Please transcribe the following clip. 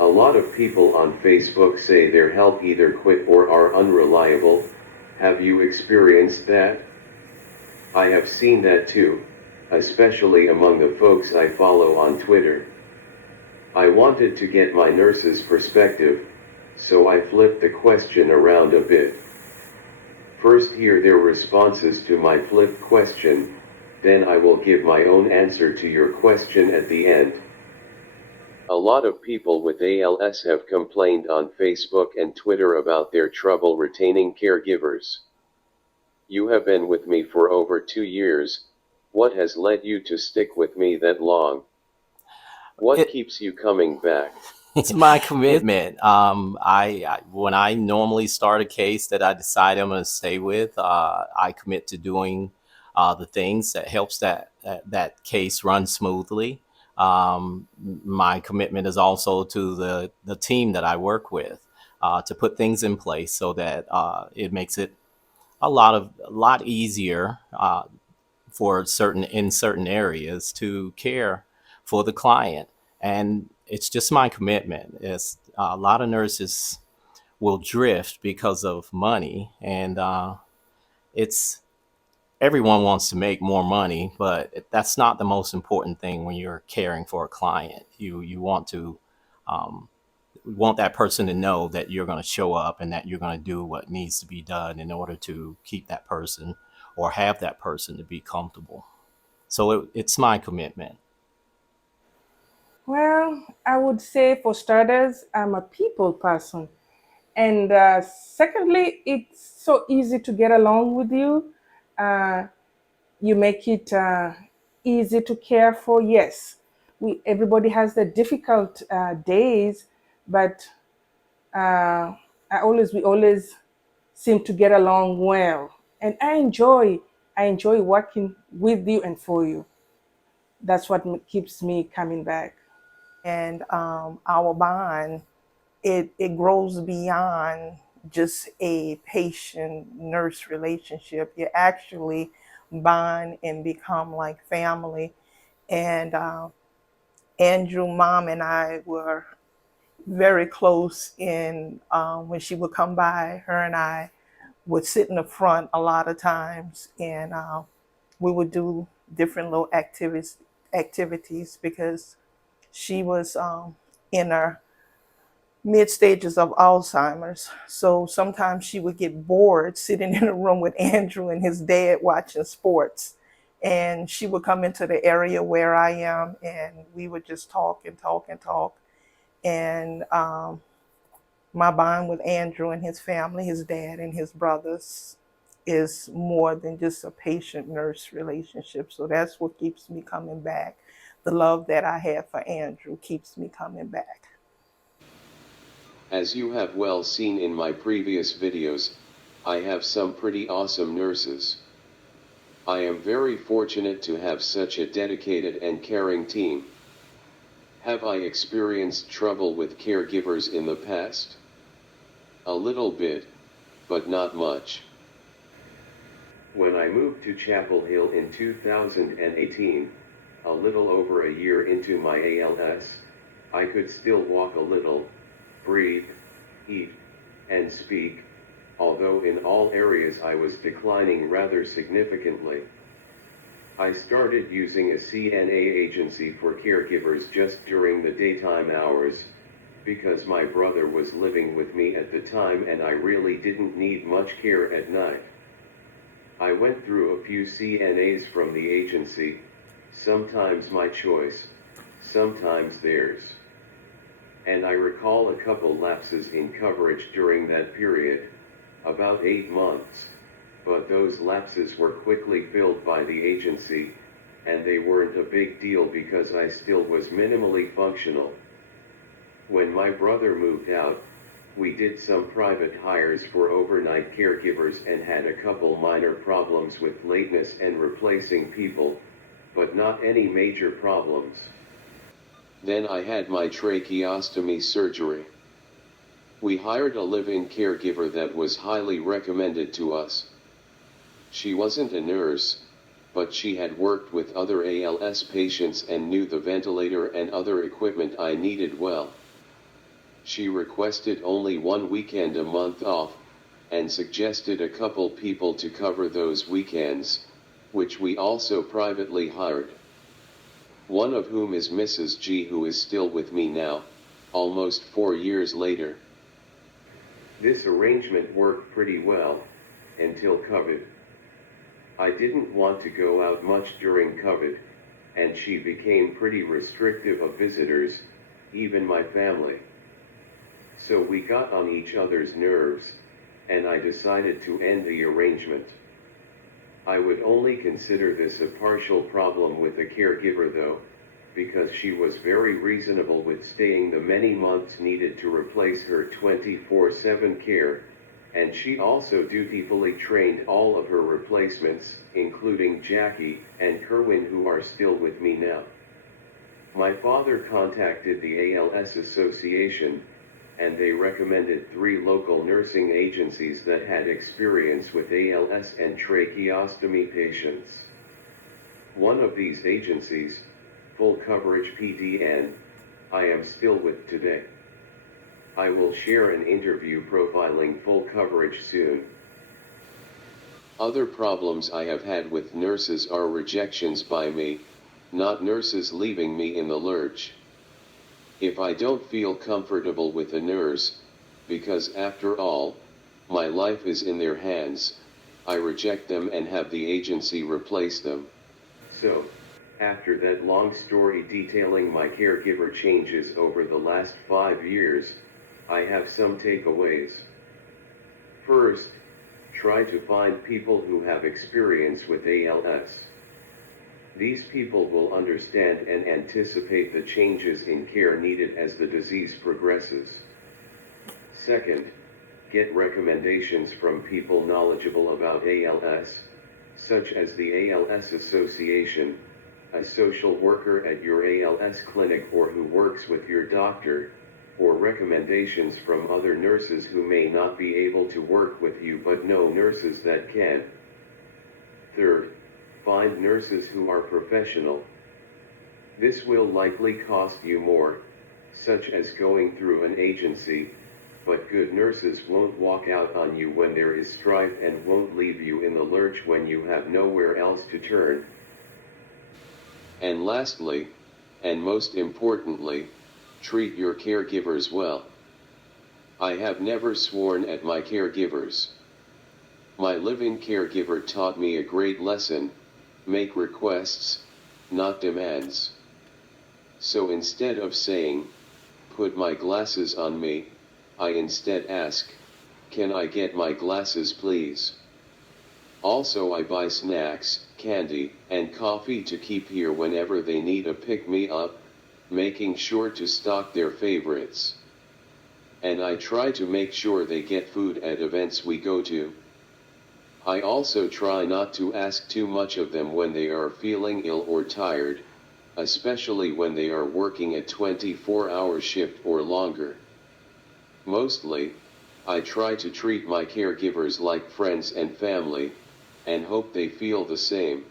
A lot of people on Facebook say their help either quit or are unreliable. Have you experienced that? I have seen that too, especially among the folks I follow on Twitter. I wanted to get my nurse's perspective, so I flipped the question around a bit. First hear their responses to my flipped question, then I will give my own answer to your question at the end. A lot of people with ALS have complained on Facebook and Twitter about their trouble retaining caregivers. You have been with me for over 2 years. What has led you to stick with me that long? What It, keeps you coming back? it's my commitment. I when I normally start a case that I decide I'm going to stay with, I commit to doing the things that helps that case run smoothly. My commitment is also to the team that I work with to put things in place so that it makes it a lot easier for certain areas to care for the client. And it's just my commitment. It's a lot of nurses will drift because of money, and it's everyone wants to make more money, but that's not the most important thing when you're caring for a client. You um, want that person to know that you're going to show up and that you're going to do what needs to be done in order to keep that person or have that person to be comfortable. So it's my commitment. Well, I would say for starters, I'm a people person. And secondly, it's so easy to get along with you. Uh, you make it easy to care for. Yes, everybody has their difficult days, but we always seem to get along well. And I enjoy working with you and for you. That's what keeps me coming back. And our bond, it grows beyond just a patient nurse relationship. You actually bond and become like family. And Andrew, mom, and I were very close in when she would come by. Her and I would sit in the front a lot of times, and we would do different little activities because she was in her mid stages of Alzheimer's. So sometimes she would get bored sitting in a room with Andrew and his dad watching sports. And she would come into the area where I am, and we would just talk and talk and talk. And my bond with Andrew and his family, his dad and his brothers, is more than just a patient nurse relationship. So that's what keeps me coming back. The love that I have for Andrew keeps me coming back. As you have well seen in my previous videos, I have some pretty awesome nurses. I am very fortunate to have such a dedicated and caring team. Have I experienced trouble with caregivers in the past? A little bit, but not much. When I moved to Chapel Hill in 2018, a little over a year into my ALS, I could still walk a little, breathe, eat, and speak, although in all areas I was declining rather significantly. I started using a CNA agency for caregivers just during the daytime hours, because my brother was living with me at the time and I really didn't need much care at night. I went through a few CNAs from the agency, sometimes my choice, sometimes theirs. And I recall a couple lapses in coverage during that period, about 8 months, but those lapses were quickly filled by the agency, and they weren't a big deal because I still was minimally functional. When my brother moved out, we did some private hires for overnight caregivers and had a couple minor problems with lateness and replacing people, but not any major problems. Then I had my tracheostomy surgery. We hired a live-in caregiver that was highly recommended to us. She wasn't a nurse, but she had worked with other ALS patients and knew the ventilator and other equipment I needed well. She requested only one weekend a month off, and suggested a couple people to cover those weekends, which we also privately hired. One of whom is Mrs. G, who is still with me now, almost 4 years later. This arrangement worked pretty well, until COVID. I didn't want to go out much during COVID, and she became pretty restrictive of visitors, even my family. So we got on each other's nerves, and I decided to end the arrangement. I would only consider this a partial problem with a caregiver though, because she was very reasonable with staying the many months needed to replace her 24/7 care, and she also dutifully trained all of her replacements, including Jackie and Kerwin, who are still with me now. My father contacted the ALS Association, and they recommended 3 local nursing agencies that had experience with ALS and tracheostomy patients. One of these agencies, Full Coverage PDN, I am still with today. I will share an interview profiling Full Coverage soon. Other problems I have had with nurses are rejections by me, not nurses leaving me in the lurch. If I don't feel comfortable with a nurse, because after all, my life is in their hands, I reject them and have the agency replace them. So, after that long story detailing my caregiver changes over the last 5 years, I have some takeaways. First, try to find people who have experience with ALS. These people will understand and anticipate the changes in care needed as the disease progresses. Second, get recommendations from people knowledgeable about ALS, such as the ALS Association, a social worker at your ALS clinic or who works with your doctor, or recommendations from other nurses who may not be able to work with you but know nurses that can. Third, find nurses who are professional. This will likely cost you more, such as going through an agency, but good nurses won't walk out on you when there is strife and won't leave you in the lurch when you have nowhere else to turn. And lastly, and most importantly, treat your caregivers well. I have never sworn at my caregivers. My living caregiver taught me a great lesson: make requests, not demands. So instead of saying, "Put my glasses on me," I instead ask, "Can I get my glasses please?" Also, I buy snacks, candy, and coffee to keep here whenever they need a pick-me-up, making sure to stock their favorites. And I try to make sure they get food at events we go to. I also try not to ask too much of them when they are feeling ill or tired, especially when they are working a 24-hour shift or longer. Mostly, I try to treat my caregivers like friends and family, and hope they feel the same.